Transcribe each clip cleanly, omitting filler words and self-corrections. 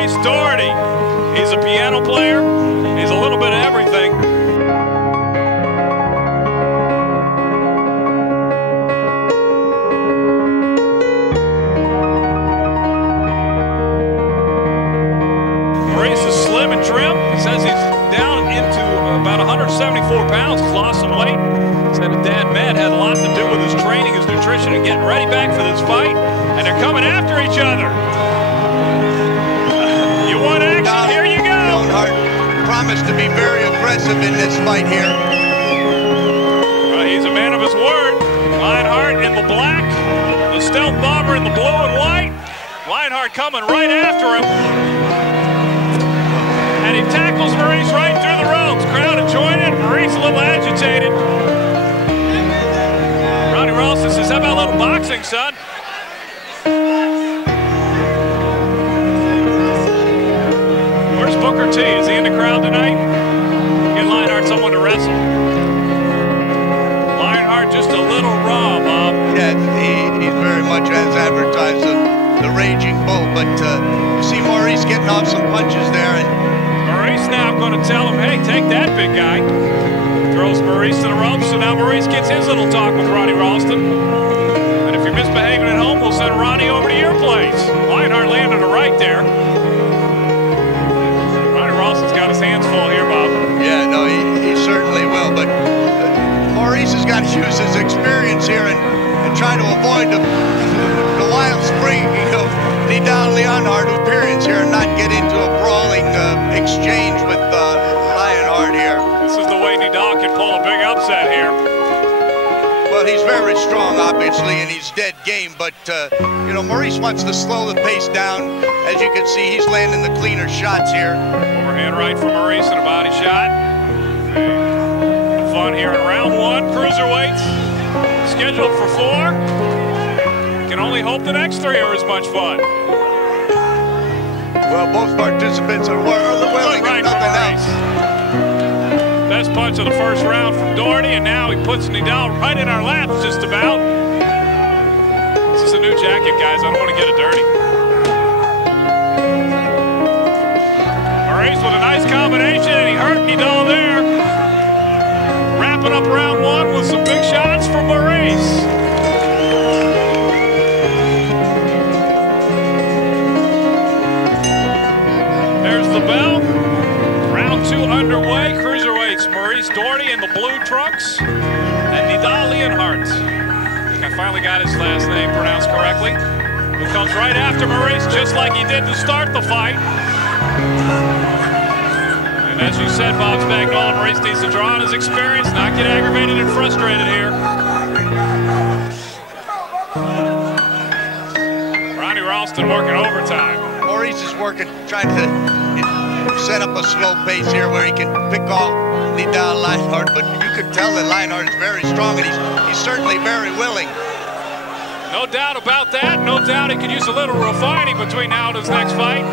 Maurice Daugherty. He's a piano player. He's a little bit of everything. Maurice is slim and trim. He says he's down into about 174 pounds. He's lost some weight. Said his dad, Matt, had a lot to do with his training, his nutrition, and getting ready back for this fight. And they're coming after each other. You want action? Here you go. Leonard promised to be very aggressive in this fight here. Well, he's a man of his word. Leonard in the black, the stealth bomber in the blue and white. Leonard coming right after him. And he tackles Maurice right through the ropes. Crowd enjoying it. Maurice a little agitated. Ronnie Ralston says, how about a little boxing, son? Where's Booker T? Is he in the crowd tonight? Get Leonard someone to wrestle. Leonard just a little raw, Bob. Yeah, he's very much as advertised, the raging bull. But you see Maurice getting off some punches there. And Maurice now going to tell him, hey, take that, big guy. Throws Maurice to the ropes, so now Maurice gets his little talk with Ronnie Ralston. And if you're misbehaving at home, we'll send Ronnie over to your place. Leonard landed a right there. Ronnie Ralston's got his hands full here, Bob. Yeah, no, he certainly will. But Maurice has got to use his experience here and try to avoid the wild spring, Nidal Leonard appearance here and not get into a brawling exchange with Leonard here. This is the way Nidal can pull a big upset here. Well, he's very strong, obviously, and he's dead game, but, Maurice wants to slow the pace down. As you can see, he's landing the cleaner shots here. Overhand right from Maurice and a body shot. Fun here in round one. Cruiserweights scheduled for 4. Can only hope the next 3 are as much fun. Well, both participants are willing right to nothing else. Best punch of the first round from Daugherty, and now he puts Nidal right in our laps just about. This is a new jacket, guys. I don't want to get it dirty. Maurice with a nice combination, and he hurt Nidal there. Wrapping up round 1 with some big shots from Maurice. There's the bell. Round 2 underway. Cruiserweights, Maurice Daugherty in the blue trunks, and Nidal Leonard. I finally got his last name pronounced correctly. Who comes right after Maurice, just like he did to start the fight. And as you said, Bob Spagnol, Maurice needs to draw on his experience, not get aggravated and frustrated here. Ronnie Ralston working overtime. Maurice is trying to set up a slow pace here where he can pick off Nidal Leonard, but you could tell that Leonard is very strong, and he's certainly very willing. No doubt about that. No doubt he could use a little refining between now and his next fight.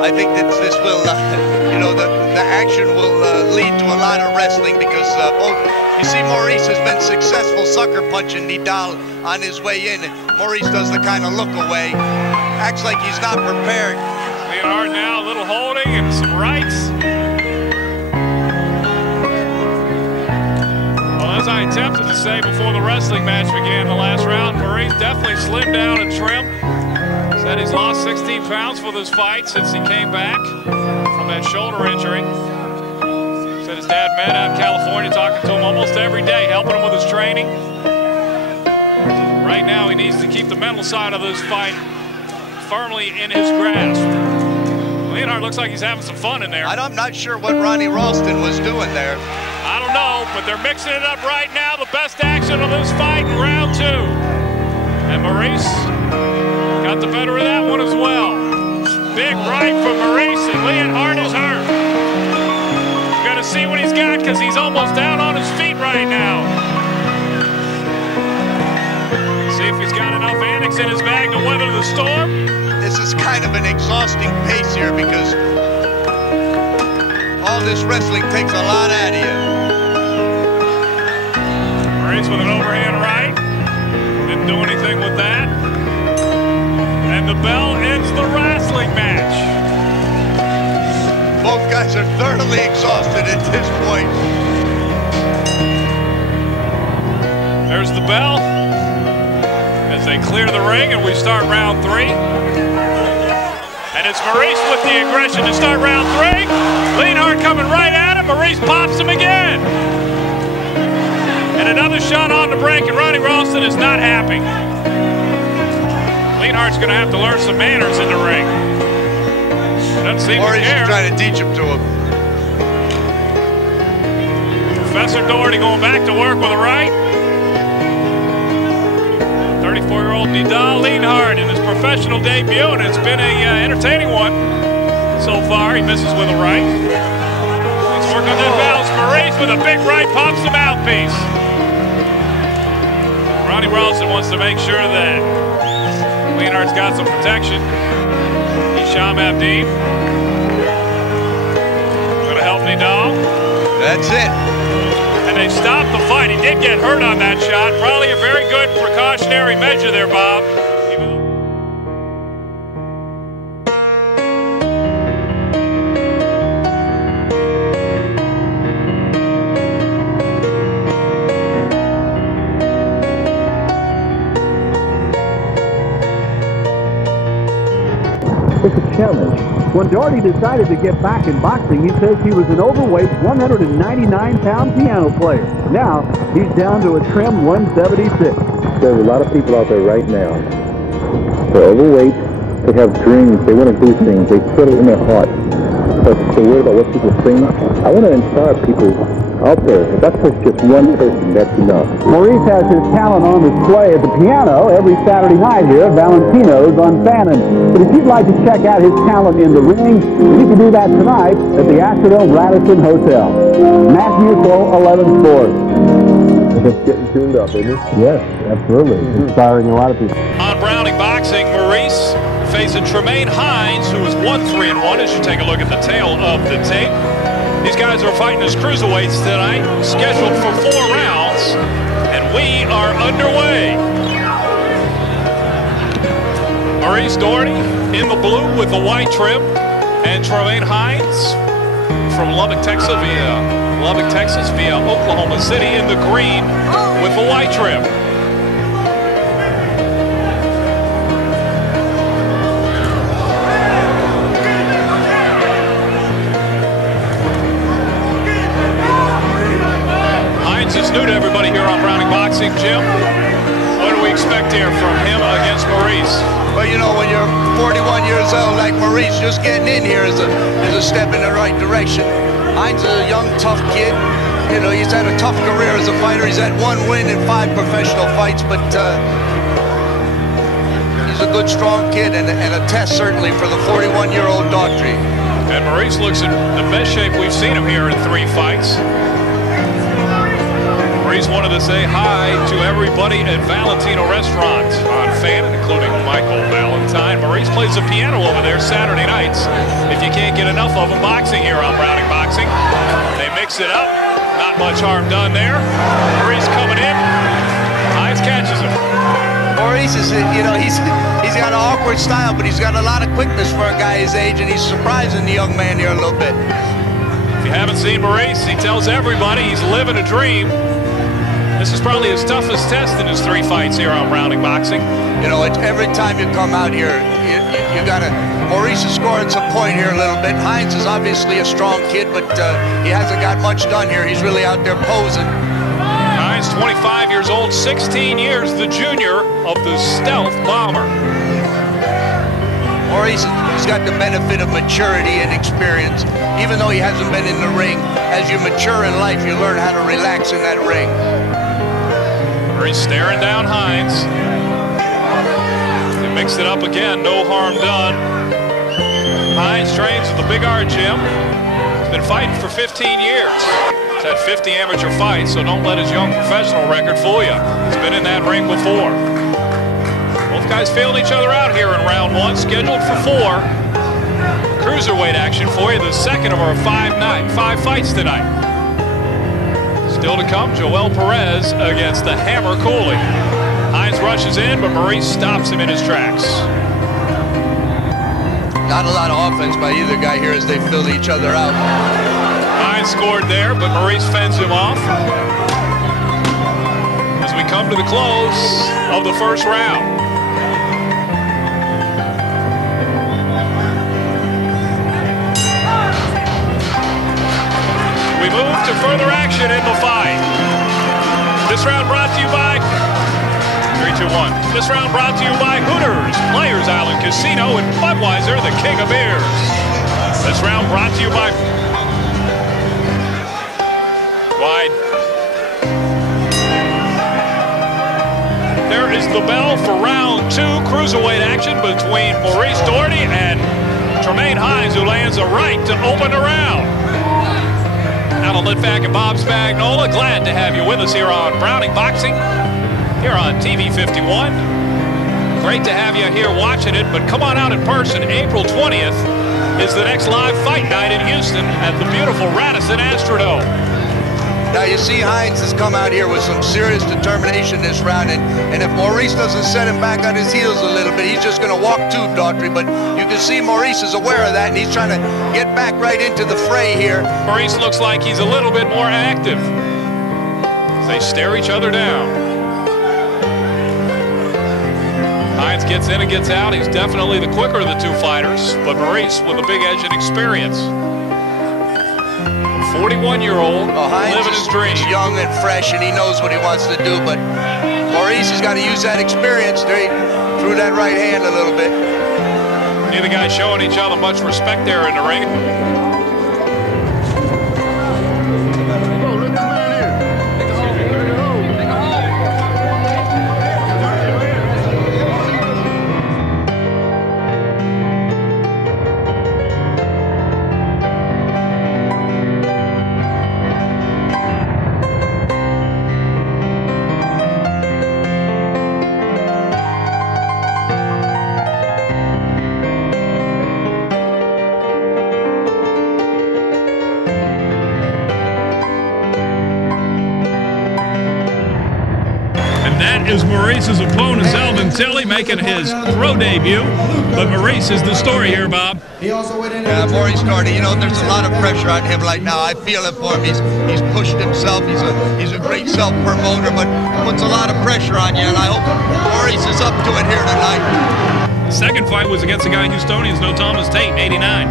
I think that this will, the action will lead to a lot of wrestling because you see Maurice has been successful sucker punching Nidal on his way in. Maurice does the kind of look away, acts like he's not prepared. Leonard now a little holding and some rights. Well, as I attempted to say before the wrestling match began the last round, Maurice definitely slimmed down and trimmed. Said he's lost 16 pounds for this fight since he came back from that shoulder injury. Said his dad, Matt, out in California, talking to him almost every day, helping him with his training. Right now, he needs to keep the mental side of this fight firmly in his grasp. Leonard looks like he's having some fun in there. I'm not sure what Ronnie Ralston was doing there. I don't know, but they're mixing it up right now. The best action of this fight in round 2. And Maurice got the better of that one as well. Big right from Maurice, and Leonard is hurt. We're gonna see what he's got because he's almost down on his feet right now. See if he's got enough annex in his bag to weather the storm. This is kind of an exhausting pace here because all this wrestling takes a lot out of you. Maurice with thoroughly exhausted at this point. There's the bell as they clear the ring, and we start round 3. And it's Maurice with the aggression to start round 3. Leonard coming right at him. Maurice pops him again. And another shot on the break, and Ronnie Ralston is not happy. Leonard's going to have to learn some manners in the ring. Doesn't seem to care. Maurice is trying to teach him to him. Professor Daugherty going back to work with a right. 34-year-old Leonard in his professional debut, and it's been an entertaining one so far. He misses with a right. Let's work on that balance. Maurice with a big right pops the mouthpiece. Ronnie Ralston wants to make sure that Leonard's got some protection. Hisham Abdeen gonna help Nidal. That's it. And they stopped the fight. He did get hurt on that shot. Probably a very good precautionary measure there, Bob. It's a challenge. When Daugherty decided to get back in boxing, he says he was an overweight 199-pound piano player. Now, he's down to a trim 176. There's a lot of people out there right now. They're overweight, they have dreams, they want to do things, they put it in their heart. But they're worried about what people think. I want to inspire people out there. If that's just one person, that's enough. Maurice has his talent on display at the piano every Saturday night here at Valentino's on Fannin. But if you'd like to check out his talent in the ring, you can do that tonight at the Astrodome Radisson Hotel. Matthew Cole, 11 Sports. Just getting tuned up, isn't it? Yes, absolutely. Inspiring a lot of people. On Browning Boxing, Maurice facing Tremaine Hines, who is 1-3-1 as you take a look at the tail of the tape. These guys are fighting as cruiserweights tonight, scheduled for 4 rounds, and we are underway. Maurice Daugherty in the blue with the white trim, and Tremaine Hines from Lubbock, Texas via Oklahoma City in the green with the white trim. Is new to everybody here on Browning Boxing. Jim, what do we expect here from him against Maurice? Well, you know, when you're 41 years old like Maurice, just getting in here is a step in the right direction. Hines is a young, tough kid. You know, he's had a tough career as a fighter. He's had 1 win in 5 professional fights, but he's a good, strong kid and a test certainly for the 41-year-old Daugherty. And Maurice looks in the best shape we've seen him here in 3 fights. Maurice wanted to say hi to everybody at Valentino Restaurant on Fannin, including Michael Valentine. Maurice plays the piano over there Saturday nights. If you can't get enough of him boxing here on Browning Boxing, they mix it up. Not much harm done there. Maurice coming in. Hines catches him. Maurice is, you know, he's got an awkward style, but he's got a lot of quickness for a guy his age, and he's surprising the young man here a little bit. If you haven't seen Maurice, he tells everybody he's living a dream. This is probably his toughest test in his 3 fights here on Browning Boxing. You know, every time you come out here, you got to... Maurice is scoring some point here a little bit. Hines is obviously a strong kid, but he hasn't got much done here. He's really out there posing. Hines, 25 years old, 16 years, the junior of the Stealth Bomber. Maurice has got the benefit of maturity and experience. Even though he hasn't been in the ring, as you mature in life, you learn how to relax in that ring. Maurice staring down Hines. They mixed it up again, no harm done. Hines trains at the Big R Gym. He's been fighting for 15 years. He's had 50 amateur fights, so don't let his young professional record fool you. He's been in that ring before. Both guys feeling each other out here in round 1, scheduled for 4. Cruiserweight action for you, the second of our 5 fights tonight. Still to come, Joel Perez against the Hammer Cooley. Hines rushes in, but Maurice stops him in his tracks. Not a lot of offense by either guy here as they fill each other out. Hines scored there, but Maurice fends him off. As we come to the close of the first round. We move to further action in the fight. This round brought to you by 3-2-1. This round brought to you by Hooters, Players Island Casino, and Budweiser, the king of beers. This round brought to you by wide. There is the bell for round 2 cruiserweight action between Maurice Daugherty and Hines, who lands a right to open the round. Alan Litvack and Bob Spagnola, glad to have you with us here on Browning Boxing, here on TV 51. Great to have you here watching it, but come on out in person. April 20th is the next live fight night in Houston at the beautiful Radisson Astrodome. Now you see Hines has come out here with some serious determination this round, and if Maurice doesn't set him back on his heels a little bit, he's just going to walk to Daugherty. But you can see Maurice is aware of that, and he's trying to get back right into the fray here. Maurice looks like he's a little bit more active as they stare each other down. Hines gets in and gets out. He's definitely the quicker of the two fighters, but Maurice with a big edge and experience. 41-year-old living his dream. He's young and fresh, and he knows what he wants to do, but Maurice has got to use that experience. There he threw that right hand a little bit. Neither guy showing each other much respect there in the ring. Is Maurice's opponent, Zelvin Tilley, making his pro debut. But Maurice is the story here, Bob. Yeah, Maurice Daugherty, you know, there's a lot of pressure on him right now. I feel it for him. He's pushed himself. He's a great self-promoter, but puts a lot of pressure on you, and I hope Maurice is up to it here tonight. The second fight was against a guy Houstonians know, Thomas Tate, 89.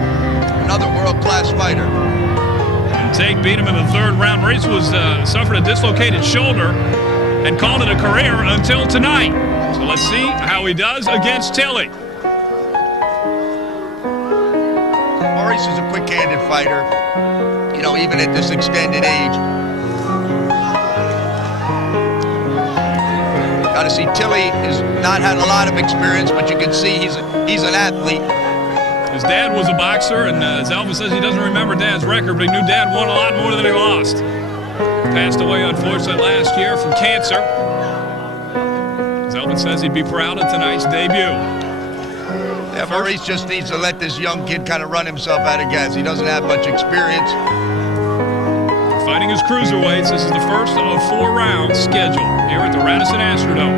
Another world-class fighter. And Tate beat him in the third round. Maurice was suffered a dislocated shoulder and called it a career until tonight. So let's see how he does against Tilley. Maurice is a quick-handed fighter, you know, even at this extended age. Got to see Tilley has not had a lot of experience, but you can see he's an athlete. His dad was a boxer, and Zelvin says he doesn't remember Dad's record, but he knew Dad won a lot more than he lost. Passed away, unfortunately, last year from cancer. Zelvin says he'd be proud of tonight's debut. Yeah, Maurice just needs to let this young kid kind of run himself out of gas. He doesn't have much experience. Fighting his cruiserweights, this is the first of 4 rounds scheduled here at the Radisson Astrodome.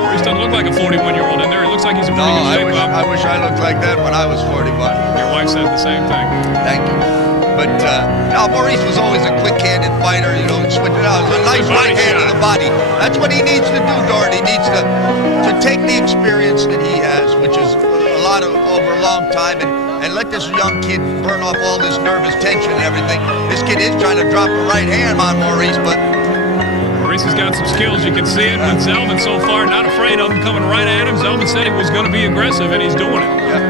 Maurice doesn't look like a 41-year-old in there. He looks like he's in pretty good shape. I wish I looked like that when I was 41. Your wife said the same thing. Thank you. But now Maurice was always a quick-handed fighter, you know, and switch it out. It was a nice right hand to the body. That's what he needs to do, Daugherty. He needs to take the experience that he has, which is a lot over a long time, and let this young kid burn off all this nervous tension and everything. This kid is trying to drop a right hand on Maurice, but Maurice has got some skills. You can see it with Zelvin so far, not afraid of him coming right at him. Zelvin said he was going to be aggressive, and he's doing it. Yeah.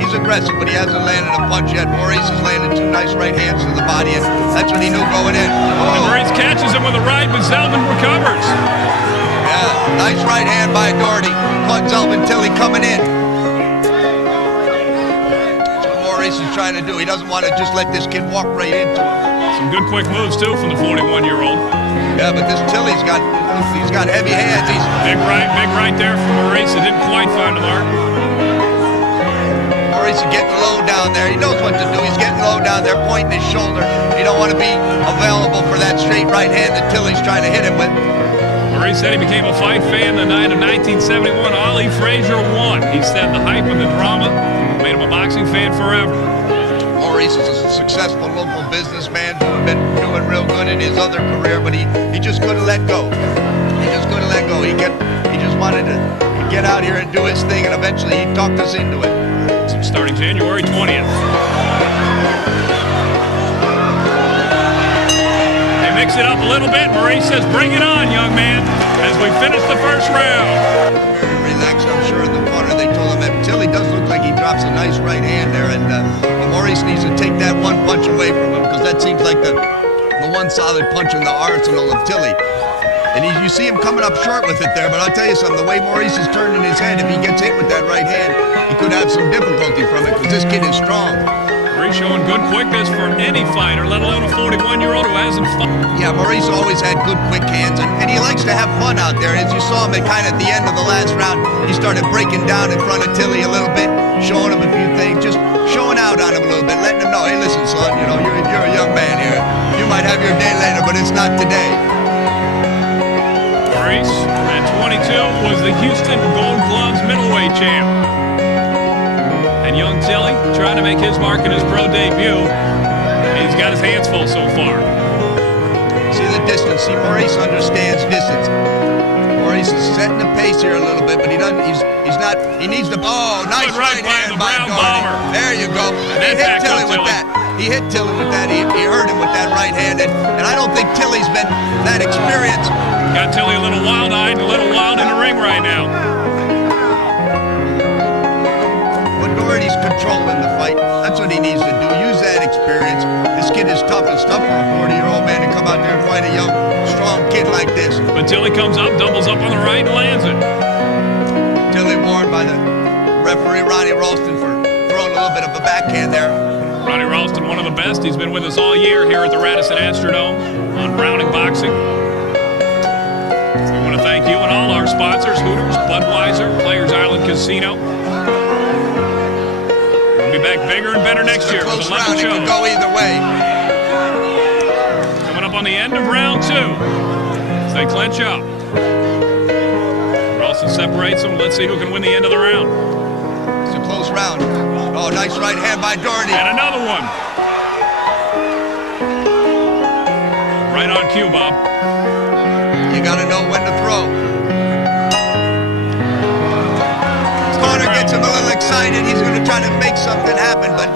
He's aggressive, but he hasn't landed a punch yet. Maurice has landed 2 nice right hands to the body, and that's what he knew going in. Oh. And Maurice catches him with a right, but Zelvin recovers. Yeah, nice right hand by Daugherty. Caught Zelvin Tilley coming in. That's what Maurice is trying to do. He doesn't want to just let this kid walk right into him. Some good quick moves, too, from the 41-year-old. Yeah, but this Tilley's got heavy hands. He's big right there from Maurice. It didn't quite find the mark. Maurice is getting low down there. He knows what to do. He's getting low down there, pointing his shoulder. You don't want to be available for that straight right hand that Tilley's trying to hit him with. Maurice said he became a fight fan the night of 1971. Ali Frazier won. He said the hype and the drama made him a boxing fan forever. Maurice is a successful local businessman who's been doing real good in his other career, but he just couldn't let go. He just couldn't let go. He just wanted to get out here and do his thing, and eventually he talked us into it. So starting January 20th. They mix it up a little bit. Maurice says, bring it on, young man, as we finish the first round. Very relaxed, I'm sure, in the corner. They told him that Tilly does look like he drops a nice right hand there, and Maurice needs to take that one punch away from him, because that seems like the one solid punch in the arsenal of Tilly. And you see him coming up short with it there, but I'll tell you something, the way Maurice is turning his head, if he gets hit with that right hand, he could have some difficulty from it, because this kid is strong. Maurice showing good quickness for any fighter, let alone a 41-year-old who hasn't fought. Yeah, Maurice always had good, quick hands, and he likes to have fun out there. As you saw him at the end of the last round, he started breaking down in front of Tilly a little bit, showing him a few things, just showing out on him a little bit, letting him know, hey, listen, son, you know, you're a young man here. You might have your day later, but it's not today. Maurice, at 22, was the Houston Gold Gloves middleweight champ. And young Tilly, trying to make his mark in his pro debut. He's got his hands full so far. See the distance. See, Maurice understands distance. Maurice is setting the pace here a little bit, but he doesn't. He's not. He needs the. Oh, nice right hand by Dhoery. There you go. And he hit Tilly with that. He hit Tilly with that. He hurt him with that right hand, and I don't think Tilly's been that experienced. Got Tilly a little wild-eyed and a little wild in the ring right now. But Daugherty's controlling the fight. That's what he needs to do. Use that experience. This kid is tough. It's tough for a 40-year-old man to come out there and fight a young, strong kid like this. But Tilly comes up, doubles up on the right, and lands it. Tilly warned by the referee, Ronnie Ralston, for throwing a little bit of a backhand there. Ronnie Ralston, one of the best. He's been with us all year here at the Radisson Astrodome on Browning Boxing. We want to thank you and all our sponsors, Hooters, Budweiser, Players Island Casino. We'll be back bigger and better next year with 11 shows. It could go either way. Coming up on the end of round 2 as they clinch up. Ralston separates them. Let's see who can win the end of the round. It's a close round. Oh, nice right hand by Daugherty. And another one. Right on cue, Bob. You got to know when to throw. Corner gets him a little excited. He's going to try to make something happen, but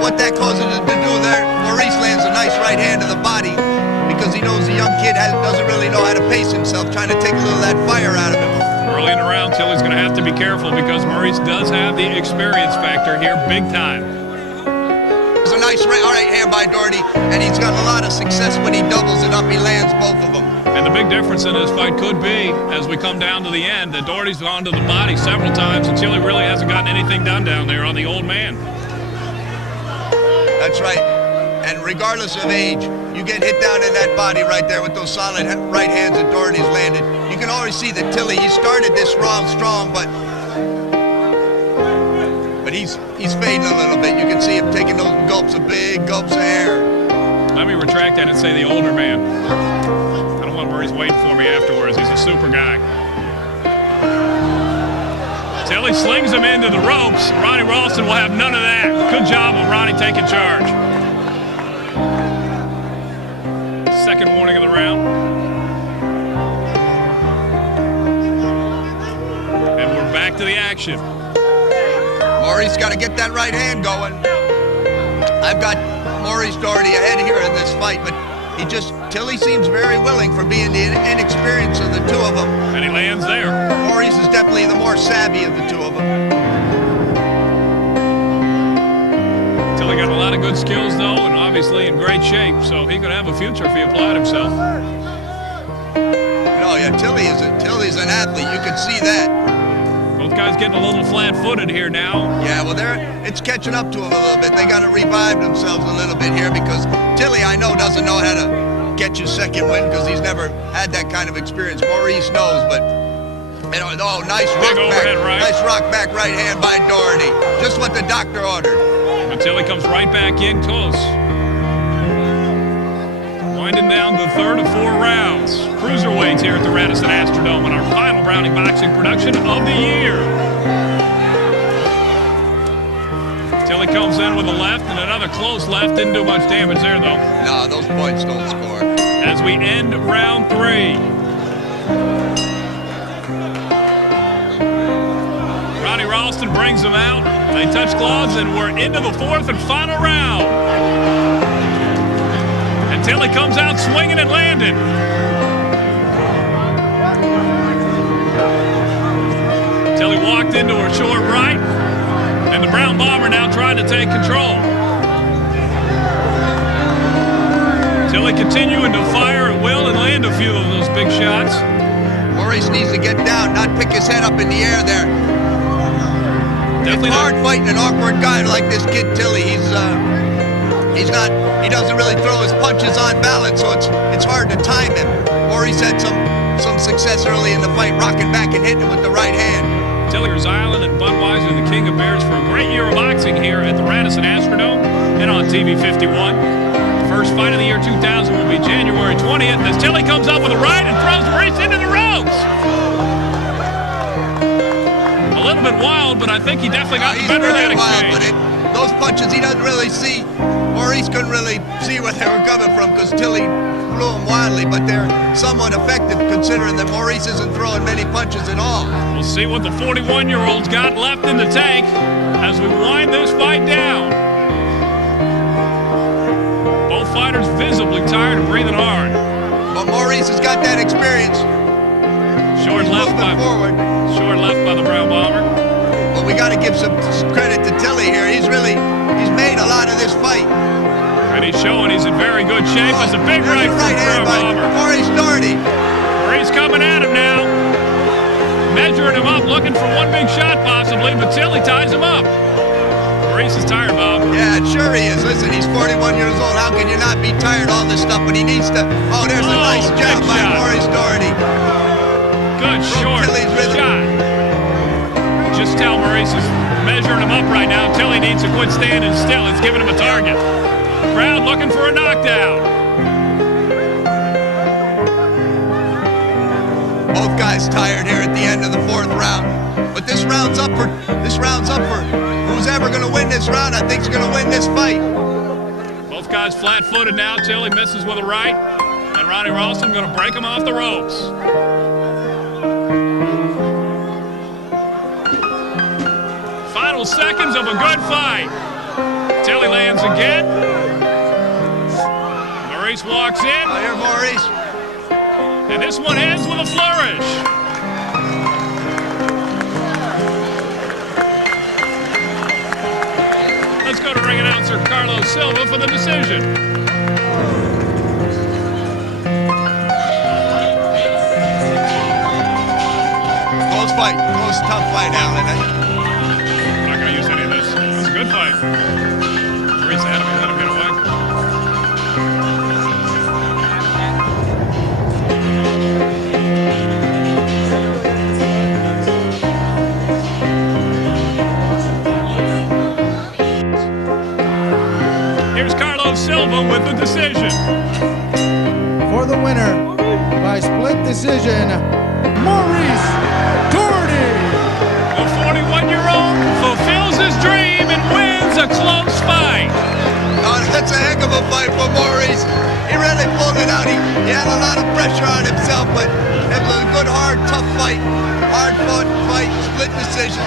what that causes him to do there, Maurice lands a nice right hand to the body because he knows the young kid doesn't really know how to pace himself, trying to take a little of that fire out of him. Early in the round, Tilly's going to have to be careful because Maurice does have the experience factor here big time. It's a nice right hand by Daugherty, and he's got a lot of success when he doubles it up. He lands both of them. And the big difference in this fight could be, as we come down to the end, that Daugherty's gone to the body several times, and Tilly really hasn't gotten anything done down there on the old man. That's right. And regardless of age, you get hit down in that body right there with those solid right hands that Daugherty's landed. You can always see that Tilly, he started this round strong, but he's fading a little bit. You can see him taking those gulps of big gulps of air. Let me retract that and say the older man. I don't want Maurice waiting for me afterwards. He's a super guy. Tilly slings him into the ropes. Ronnie Ralston will have none of that. Good job of Ronnie taking charge. Second warning of the round. And we're back to the action. Maurice got to get that right hand going. I've got Maurice Daugherty ahead here in this fight, but Tilly seems very willing for being the inexperienced of the two of them. And he lands there. Maurice is definitely the more savvy of the two of them. Tilly got a lot of good skills, though, and obviously in great shape, so he could have a future if he applied himself. No, yeah, Tilly's an athlete. You can see that. Both guys getting a little flat-footed here now. Yeah, well, it's catching up to them a little bit. They got to revive themselves a little bit here because Tilly, I know, doesn't know how to get you second win because he's never had that kind of experience. Maurice knows, but nice rock back, right? Nice rock back right hand by Daugherty. Just what the doctor ordered. But Tilly comes right back in close. Winding down the third of 4 rounds. Cruiserweights here at the Radisson Astrodome on our final Browning Boxing production of the year. Tilly comes in with a left and another close left. Didn't do much damage there, though. No, those points don't score. As we end round 3. Ronnie Ralston brings them out. They touch gloves, and we're into the 4th and final round. And Tilly comes out swinging and landing. Tilly walked into her short right, and the Brown Bomber now trying to take control. Tilly continuing to fire at will and land a few of those big shots. Maurice needs to get down, not pick his head up in the air there. Definitely it's hard fighting an awkward guy like this kid Tilly. He doesn't really throw his punches on balance, so it's hard to time him. Maurice had some success early in the fight, rocking back and hitting him with the right hand. Tiller's Island and Budweiser, the King of Bears, for a great year of boxing here at the Radisson Astrodome and on TV 51. First fight of the year 2000 will be January 20th as Tilly comes up with a right and throws Maurice into the ropes. A little bit wild, but I think he definitely got the better of that exchange. Those punches he doesn't really see. Maurice couldn't really see where they were coming from because Tilly threw them wildly, but they're somewhat effective considering that Maurice isn't throwing many punches at all. We'll see what the 41-year-old's got left in the tank as we wind this fight down. Both fighters visibly tired and breathing hard. But Maurice has got that experience. Short left by the Brown Bomber. But we got to give some credit to Tilly here. He's made a lot of this fight. And he's showing he's in very good shape. It's a big right from Brown Bomber. Maurice Daugherty. Maurice coming at him now. Measuring him up, looking for one big shot possibly, but Tilly ties him up. Maurice is tired, Bob. Yeah, sure he is. Listen, he's 41 years old. How can you not be tired of all this stuff? But he needs to... Oh, there's a nice jab by Maurice Daugherty. Good short shot. Just tell Maurice is measuring him up right now. Tilly needs to quit standing still. It's giving him a target. Crowd looking for a knockdown. Both guys tired here at the end of the 4th round. But this round's up for who's ever going to win this round. I think is going to win this fight. Both guys flat-footed now. Tilly misses with a right, and Ronnie Ralston going to break him off the ropes. Final seconds of a good fight. Tilly lands again. Maurice walks in. Oh, here, Maurice. And this one ends with a flourish. Let's go to ring announcer Carlos Silva for the decision. Close fight. Close, tough fight, Alan. I'm not going to use any of this. It's a good fight. Maurice had him. He let him get away. Here's Carlos Silva with the decision. For the winner, by split decision, Maurice Daugherty. The 41-year-old fulfills his dream and wins a close fight. Oh, that's a heck of a fight for Maurice. He really pulled it out. He had a lot of pressure on himself, but it was a good, hard, tough fight. Hard-fought fight, split decision.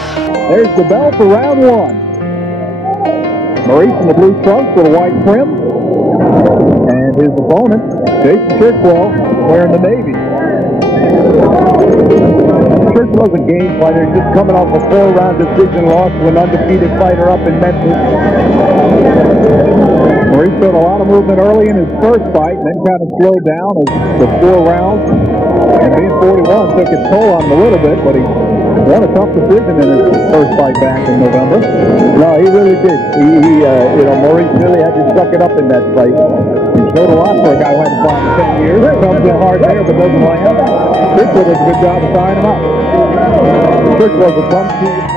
There's the bell for round 1. Maurice in the blue trunks with a white trim, and his opponent, Jason Churchwell, wearing the navy. Churchwell's a game fighter, just coming off a 4-round decision loss to an undefeated fighter up in Memphis. Maurice showed a lot of movement early in his first fight, and then kind of slowed down as the 4 rounds. And being 41 took its toll on him a little bit, but he won a tough decision in his first fight back in November. No, he really did. Maurice really had to suck it up in that fight. He showed a lot for a guy who hadn't fought in 10 years. Comes in hard there, but doesn't land. Churchwell does a good job of tying him up. Churchwell's a punch.